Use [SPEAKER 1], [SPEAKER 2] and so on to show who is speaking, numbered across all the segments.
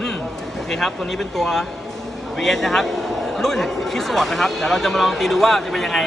[SPEAKER 1] อืมโอเคครับ ตัวนี้เป็นตัว VS นะครับ รุ่นคิสวอตนะครับ เดี๋ยวเราจะมาลองตีดูว่าจะเป็นยังไง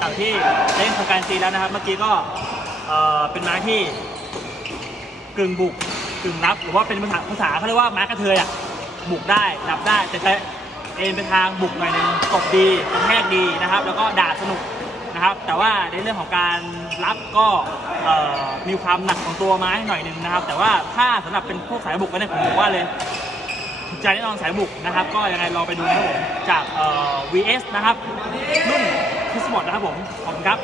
[SPEAKER 1] จากที่เล่นโครงการตีแล้วนะครับ เมื่อกี้ก็เอ่อเป็นม้าที่กึ่งบุกกึ่งรับ หรือว่าเป็นภาษาภาษาเขาเรียกว่าม้ากระเทยอะบุกได้รับได้แต่จะเอ็นไปทางบุกหน่อยหนึงตบดีกระแทกดีนะครับ แล้วก็ด่าสนุก แต่ว่าในเรื่องของการรับก็มีความหนักของตัวไม้หน่อยหนึงนะครับ แต่ว่าถ้าสำหรับเป็นพวกสายบุกก็เนี่ยผมบอกว่าเลยถูกใจแน่นอนสายบุกนะครับ ก็ยังไงรอไปดูนะครับผมจากเอ่อ VS นะครับรุ่นคิสมอดนะครับผมขอบคุณครับ